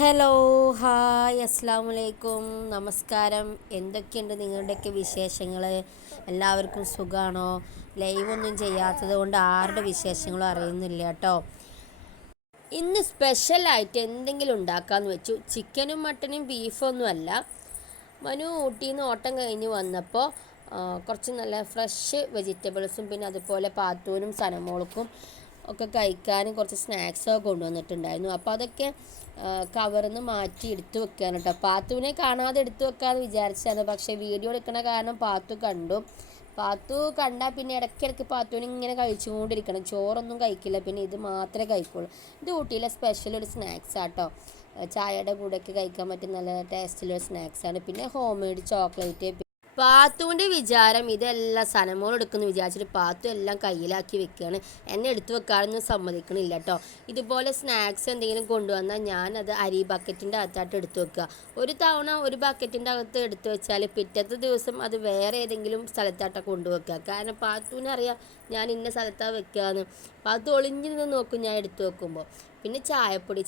Hello hi അസ്സാം വലൈക്കും നമസ്കാരം. എന്തൊക്കെയുണ്ട് നിങ്ങളുടെയൊക്കെ വിശേഷങ്ങൾ? എല്ലാവർക്കും സുഖമാണോ? ലൈവ് ഒന്നും ചെയ്യാത്തത് കൊണ്ട് ആരുടെ വിശേഷങ്ങളും അറിയുന്നില്ല കേട്ടോ. ഇന്ന് സ്പെഷ്യലായിട്ട് എന്തെങ്കിലും ഉണ്ടാക്കാമെന്ന് വെച്ചു. ചിക്കനും മട്ടനും ബീഫൊന്നും അല്ല. മനു ഊട്ടിയിൽ നിന്ന് ഓട്ടം കഴിഞ്ഞ് വന്നപ്പോൾ കുറച്ച് നല്ല ഫ്രഷ് വെജിറ്റബിൾസും പിന്നെ അതുപോലെ പാത്തൂനും സനമോൾക്കും ഒക്കെ കഴിക്കാനും കുറച്ച് സ്നാക്സൊക്കെ കൊണ്ടുവന്നിട്ടുണ്ടായിരുന്നു. അപ്പോൾ അതൊക്കെ കവറിൽ നിന്ന് മാറ്റി എടുത്തു വെക്കുകയാണ് കേട്ടോ. പാത്തുവിനെ കാണാതെ എടുത്തു വെക്കാമെന്ന് വിചാരിച്ചതാണ്. പക്ഷേ വീഡിയോ എടുക്കണ കാരണം പാത്തു കണ്ടു. പാത്തു കണ്ടാൽ പിന്നെ ഇടയ്ക്കിടയ്ക്ക് പാത്തുവിന് ഇങ്ങനെ കഴിച്ചുകൊണ്ടിരിക്കണം. ചോറൊന്നും കഴിക്കില്ല, പിന്നെ ഇത് മാത്രമേ കഴിക്കുള്ളൂ. ഇത് ഊട്ടിയിലെ സ്പെഷ്യൽ ഒരു സ്നാക്സ് ആട്ടോ. ചായയുടെ കൂടെയൊക്കെ കഴിക്കാൻ പറ്റുന്ന നല്ല ടേസ്റ്റിലൊരു സ്നാക്സാണ്. പിന്നെ ഹോം മെയ്ഡ് ചോക്ലേറ്റ്. പാത്തുവിൻ്റെ വിചാരം ഇതെല്ലാം സനമോൾ എടുക്കുന്നു വിചാരിച്ചിട്ട് പാത്തു എല്ലാം കയ്യിലാക്കി വെക്കുകയാണ്. എന്നെ എടുത്തു വെക്കാനൊന്നും സമ്മതിക്കണില്ല കേട്ടോ. ഇതുപോലെ സ്നാക്സ് എന്തെങ്കിലും കൊണ്ടുവന്നാൽ ഞാനത് അരി ബക്കറ്റിൻ്റെ അകത്തായിട്ട് എടുത്തു വെക്കുക. ഒരു തവണ ഒരു ബക്കറ്റിൻ്റെ അകത്ത് എടുത്തു വെച്ചാൽ പിറ്റത്തെ ദിവസം അത് വേറെ ഏതെങ്കിലും സ്ഥലത്തായിട്ടാണ് കൊണ്ടുവെക്കുക. കാരണം പാത്തുവിനറിയാം ഞാൻ ഇന്ന സ്ഥലത്താണ് വെക്കുകയെന്ന്. പാത്തു ഒളിഞ്ഞു നിന്ന് നോക്കും ഞാൻ എടുത്തു വെക്കുമ്പോൾ. പിന്നെ ചായപ്പൊടി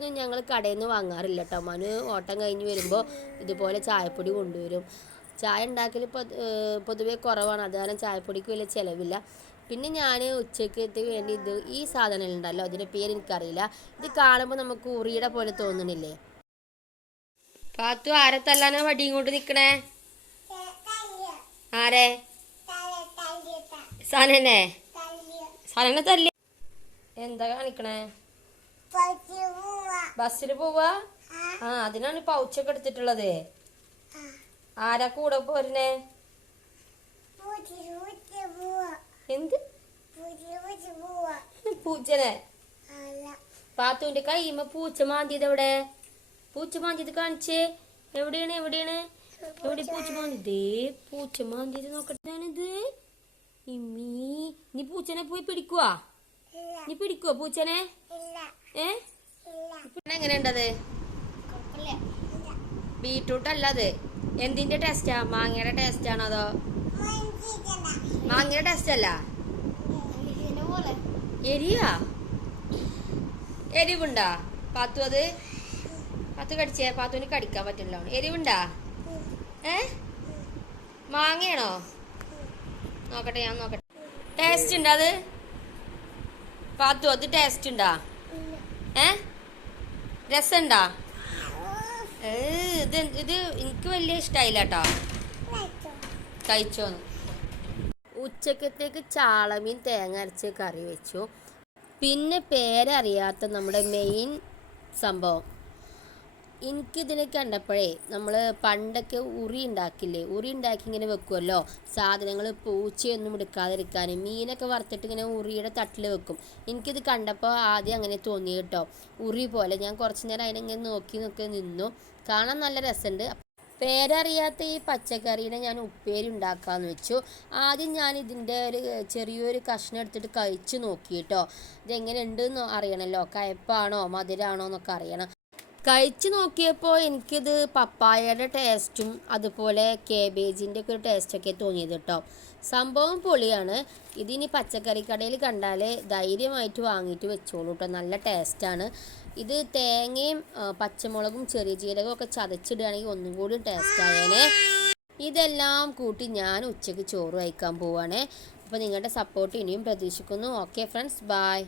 ഒന്നും ഞങ്ങൾ കടയിൽ നിന്ന് വാങ്ങാറില്ല കേട്ടോ. മനു ഓട്ടം കഴിഞ്ഞ് വരുമ്പോൾ ഇതുപോലെ ചായപ്പൊടി കൊണ്ടുവരും. ചായ ഉണ്ടാക്കൽ പൊതുവേ കുറവാണ്, അത് കാരണം ചായപ്പൊടിക്ക് വലിയ ചിലവില്ല. പിന്നെ ഞാൻ ഉച്ചക്കത്തേക്ക് വേണ്ടി ഈ സാധനം ഉണ്ടല്ലോ, അതിൻ്റെ പേര് എനിക്കറിയില്ല. ഇത് കാണുമ്പോൾ നമുക്ക് ഉറിയുടെ പോലെ തോന്നണില്ലേ? പാത്തു ആരെ തല്ലാനാ വടിയും കൊണ്ട് നിൽക്കണേ? ആരെ? സനനെ? സനനെ തല്ലി? എന്താ കാണിക്കണേ? ബസ്സിൽ പോവാ? അതിനാണ് പൗച്ചൊക്കെ എടുത്തിട്ടുള്ളത്. ആരാ കൂടെ പോരുന്നേ? എന്ത് പൂച്ചനെ? പാത്തുവിന്റെ കൈമ പൂച്ച മാന്തിയത് എവിടെ? പൂച്ച മാന്തിയത് കാണിച്ചേ. എവിടെയാണ് എവിടെ പൂച്ച മാന്തിയത്? പൂച്ച മാന്തിയത് നോക്കട്ടെ. ഇമ്മീ, നീ പൂച്ചനെ പോയി പിടിക്കുവാ? നീ പിടിക്കുവോ പൂച്ചനെ? എങ്ങനെയുണ്ടത്? ബീട്രൂട്ട് അല്ലത്. എന്തിന്റെ ടേസ്റ്റാ? മാങ്ങയുടെ ടേസ്റ്റ് ആണോ അതോ? മാങ്ങയുടെ ടേസ്റ്റ് അല്ല. എരിയാ? എരിവുണ്ടാ പാത്തു? അത് പാത്തു കടിച്ചേ? പാത്തുവിന് കടിക്കാൻ പറ്റില്ല. എരിവുണ്ടാ? മാങ്ങയാണോ? നോക്കട്ടെ, ഞാൻ നോക്കട്ടെ. ടേസ്റ്റ് ഉണ്ടോ അത് പാത്തു? അത് ടേസ്റ്റ് ഉണ്ടാ? രസമുണ്ടാ? ഇത് എനിക്ക് വലിയ ഇഷ്ടമായില്ല കേട്ടോ. കഴിച്ചോന്ന്. ഉച്ചക്കത്തേക്ക് ചാളമീൻ തേങ്ങ അരച്ച് കറി വെച്ചു. പിന്നെ പേരറിയാത്ത നമ്മുടെ മെയിൻ സംഭവം എനിക്കിതിനെ കണ്ടപ്പോഴേ, നമ്മൾ പണ്ടൊക്കെ ഉറി ഉണ്ടാക്കില്ലേ, ഉറി ഉണ്ടാക്കി ഇങ്ങനെ വെക്കുമല്ലോ സാധനങ്ങൾ പൂച്ചയൊന്നും എടുക്കാതിരിക്കാൻ. മീനൊക്കെ വറുത്തിട്ട് ഇങ്ങനെ ഉറിയുടെ തട്ടിൽ വെക്കും. എനിക്കിത് കണ്ടപ്പോൾ ആദ്യം അങ്ങനെ തോന്നി കേട്ടോ, ഉറി പോലെ. ഞാൻ കുറച്ച് നേരം അതിനെങ്ങനെ നോക്കി നിന്നു. കാണാൻ നല്ല രസമുണ്ട്. പേരറിയാത്ത ഈ പച്ചക്കറീനെ ഞാൻ ഉപ്പേരി ഉണ്ടാക്കാമെന്ന് വെച്ചു. ആദ്യം ഞാൻ ഇതിൻ്റെ ഒരു ചെറിയൊരു കഷ്ണം എടുത്തിട്ട് കഴിച്ചു നോക്കി കേട്ടോ. ഇതെങ്ങനെ ഉണ്ടെന്ന് അറിയണമല്ലോ, കയ്പ്പാണോ മധുരമാണോ എന്നൊക്കെ അറിയണം. കഴിച്ചു നോക്കിയപ്പോൾ എനിക്കിത് പപ്പായയുടെ ടേസ്റ്റും അതുപോലെ കേബേജിൻ്റെ ഒക്കെ ഒരു ടേസ്റ്റൊക്കെ തോന്നിയത് കേട്ടോ. സംഭവം പൊളിയാണ്. ഇതിനി പച്ചക്കറി കടയിൽ കണ്ടാൽ ധൈര്യമായിട്ട് വാങ്ങിയിട്ട് വെച്ചോളൂ കേട്ടോ. നല്ല ടേസ്റ്റാണ്. ഇത് തേങ്ങയും പച്ചമുളകും ചെറിയ ജീരകവും ഒക്കെ ചതച്ചിടുകയാണെങ്കിൽ ഒന്നും കൂടി ടേസ്റ്റായേനെ. ഇതെല്ലാം കൂട്ടി ഞാൻ ഉച്ചയ്ക്ക് ചോറ് കഴിക്കാൻ പോവുകയാണേ. അപ്പോൾ നിങ്ങളുടെ സപ്പോർട്ട് ഇനിയും പ്രതീക്ഷിക്കുന്നു. Okay friends, by.